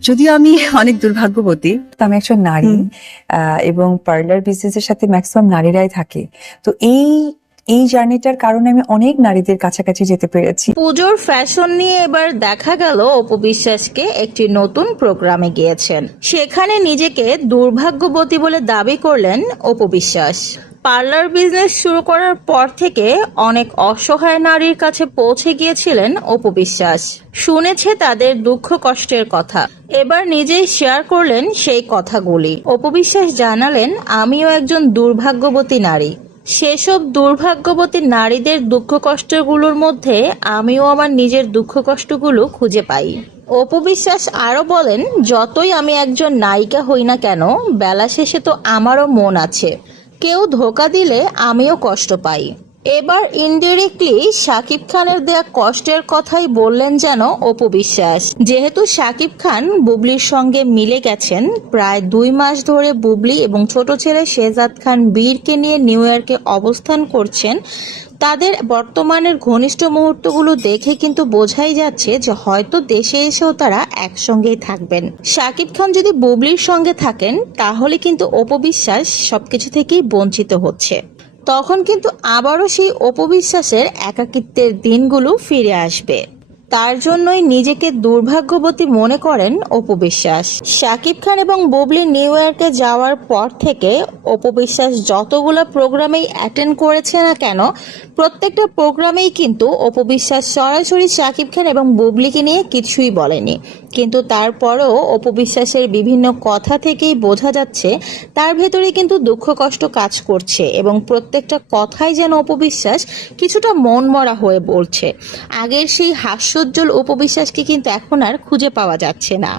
যদিও আমি অনেক দুর্ভাগ্যবতী তো আমি একজন নারী আহ, এবং পার্লার বিজনেসের সাথে ম্যাক্সিমাম নারীরাই থাকে। তো এই এই জার্নিটার কারণে আমি অনেক নারীদের কাছাকাছি যেতে পেরেছি। পুজোর ফ্যাশন নিয়ে এবার দেখা গেল অপু বিশ্বাসকে একটি নতুন প্রোগ্রামে গিয়েছেন। সেখানে নিজেকে দুর্ভাগ্যবতী বলে দাবি করলেন অপু বিশ্বাস। পার্লার বিজনেস শুরু করার পর থেকে অনেক অসহায় নারীর কাছে পৌঁছে গিয়েছিলেন অপু বিশ্বাস। শুনেছে তাদের দুঃখ কষ্টের কথা। এবার নিজেই শেয়ার করলেন সেই কথাগুলি। অপু বিশ্বাস জানালেন, আমিও একজন দুর্ভাগ্যবতী নারী। সেসব দুর্ভাগ্যবতী নারীদের দুঃখ কষ্টগুলোর মধ্যে আমিও আমার নিজের দুঃখ কষ্টগুলো খুঁজে পাই। অপবিশ্বাস আরও বলেন, যতই আমি একজন নায়িকা হই না কেন, বেলা শেষে তো আমারও মন আছে। কেউ ধোকা দিলে আমিও কষ্ট পাই। এবার ইনডিরেক্টলি শাকিব খানের দেয়া কষ্টের কথাই বললেন যেন অপু বিশ্বাস। যেহেতু শাকিব খান বুবলির সঙ্গে মিলে গেছেন, প্রায় দুই মাস ধরে বুবলি এবং ছোট ছেলে শেজাদ খান বীরকে নিয়ে নিউ ইয়র্কে অবস্থান করছেন, তাদের বর্তমানের ঘনিষ্ঠ মুহূর্তগুলো দেখে কিন্তু বোঝাই যাচ্ছে যে হয়তো দেশে এসেও তারা একসঙ্গেই থাকবেন। শাকিব খান যদি বুবলির সঙ্গে থাকেন, তাহলে কিন্তু অপবিশ্বাস সবকিছু থেকেই বঞ্চিত হচ্ছে। তখন কিন্তু আবারও সেই অপবিশ্বাসের একাকিত্বের দিনগুলো ফিরে আসবে। তার জন্যই নিজেকে দুর্ভাগ্যবতী মনে করেন অপবিশ্বাস শাকিব খান এবং বুবলি নিউ ইয়র্কে যাওয়ার পর থেকে অপবিশ্বাস যতগুলো প্রোগ্রামেই অ্যাটেন্ড করেছে না কেন, প্রত্যেকটা প্রোগ্রামেই কিন্তু অপবিশ্বাস সরাসরি শাকিব খান এবং বুবলিকে নিয়ে কিছুই বলেনি। কিন্তু তারপরেও অপবিশ্বাসের বিভিন্ন কথা থেকেই বোঝা যাচ্ছে, তার ভেতরে কিন্তু দুঃখ কষ্ট কাজ করছে এবং প্রত্যেকটা কথাই যেন অপবিশ্বাস কিছুটা মন মরা হয়ে বলছে। আগের সেই হাস্যোজ্জ্বল উপবিশ্বাসকে কিন্তু এখন আর খুঁজে পাওয়া যাচ্ছে না।